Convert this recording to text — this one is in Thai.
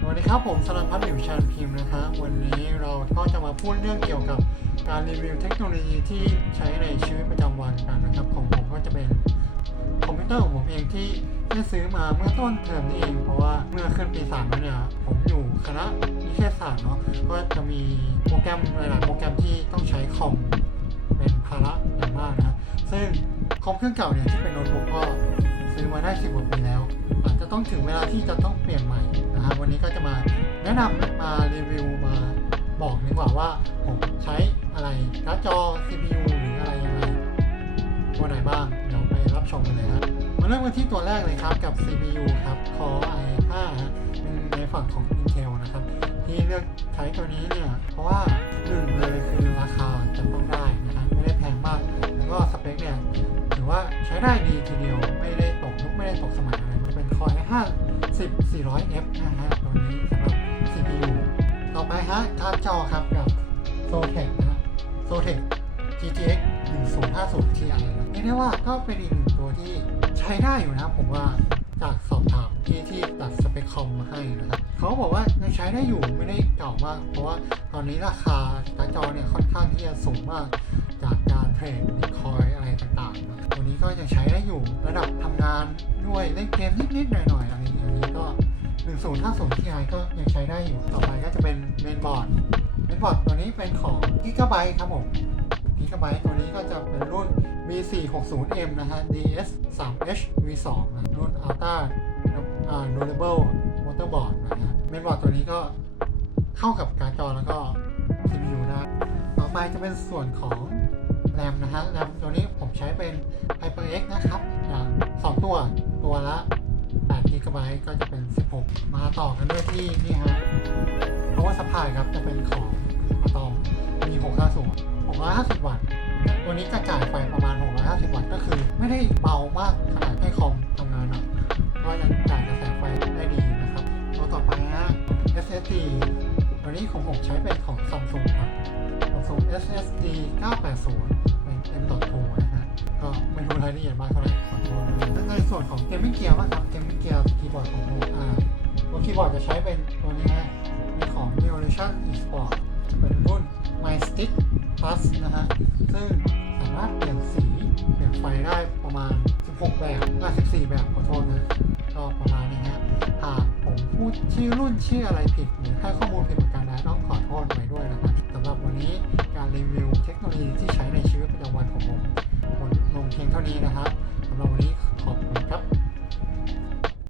สวัสดีครับผมสรันพัฒน์หมิวชานพิมพ์นะฮะวันนี้เราก็จะมาพูดเรื่องเกี่ยวกับการรีวิวเทคโนโลยีที่ใช้ในชีวิตประจำวันกันนะครับของผมก็จะเป็นคอมพิวเตอร์ของผมเองที่ได้ซื้อมาเมื่อต้นเทอมนี้เองเพราะว่าเมื่อขึ้นปีสามแล้วเนี่ยผมอยู่คณะวิเทศศาสตร์เนาะก็จะมีโปรแกรมหลายๆโปรแกรมที่ต้องใช้คอมเป็นภาระอย่างมากนะซึ่งคอมเครื่องเก่าเนี่ยที่เป็นโน้ตบุ๊กก็ซื้อมาได้สิบกว่าปีแล้วอาจจะต้องถึงเวลาที่จะต้องเปลี่ยนใหม่ นะวันนี้ก็จะมาแนะนำมารีวิวมาบอกดีกว่าว่าผมใช้อะไรการ์ดจอ CPU หรืออะไรยังไงตัวไหนบ้าง เดี๋ยวไปรับชมกันเลยครับมาเริ่มกันที่ตัวแรกเลยครับกับ CPU ครับ Core i5 ฮะเป็นในฝั่งของ Intel นะครับ ที่เลือกใช้ตัวนี้เนี่ย เพราะว่าหนึ่งเลยคือราคาจะต้องได้นะครับไม่ได้แพงมาก แล้วก็สเปคเนี่ยถือว่าใช้ได้ดีทีเดียวไม่ได้ตกยุคไม่ได้ตกสมัย อะไรมันเป็น Core i5 10 400F นะฮะตัวนี้สำหรับ CPU ต่อไปฮะการ์ดจอครับกับ Zotac นะฮะ Zotac GTX 1050 Ti เรียกได้ว่าก็เป็นอีกหนึ่งตัวที่ใช้ได้อยู่นะครับผมว่าจากสอบถามที่ที่ตัดสเปคคอมมาให้นะครับเขาบอกว่ายังใช้ได้อยู่ไม่ได้เก่ามากเพราะว่าตอนนี้ราคาการ์ดจอเนี่ยค่อนข้างที่จะสูงมากจากการเทรดคอยอะไร ก็ยังใช้ได้อยู่ระดับทำงานด้วยเล่นเกมนิดๆหน่อยๆอะไรอย่างนี้ก็1050 Ti ก็ยังใช้ได้อยู่ ต่อไปก็จะเป็นเมนบอร์ดเมนบอร์ดตัวนี้เป็นของ Gigabyte ครับผม Gigabyte ตัวนี้ก็จะเป็นรุ่น V460M นะฮะ DS 3H V2 นะรุ่น Ultra อ่า Durable Motherboard นะฮะเมนบอร์ดตัวนี้ก็เข้ากับการ์ดจอแล้วก็ CPU ได้ ต่อไปจะเป็นส่วนของ แรมนะฮะแรมตัวนี้ผมใช้เป็น HyperX นะครับสองตัวตัวละ8 g b ก็จะเป็น 16 มาต่อกันด้วยที่นี่ฮะ power supply ครับจะเป็นของอะตอมมี650 650 วัตต์ตัวนี้กระจ่ายไฟประมาณ 650 วัตต์ก็คือ ไม่ได้เบามากขนาดให้คอมทำงานหนักก็ยังจ่ายกระแสไฟได้ดีนะครับตัวต่อไปฮะ SSD ตัวนี้ของผมใช้เป็นของ Samsung ครับ Samsung SSD 980 อยดมาเท่าไหร่ขอโทษแล้วในส่วนของ Gaming Gear บ้าครับ Gaming Gear คีย์บอร์ดของผมอ่าตัวคีย์บอร์ดจะใช้เป็นตัวนี้ฮะเป็นของ Revolution Esport จะเป็นรุ่น My Stick Plus นะฮะซึ่งสามารถเปลี่ยนสีเปลี่ยนไฟได้ประมาณ 16 แบบอะ14 แบบขอโทษนะก็ประมาณนี้ฮะหากผมพูดชื่อรุ่นชื่ออะไรผิดหรือให้ข้อมูลผิด ท่านี้นะครับ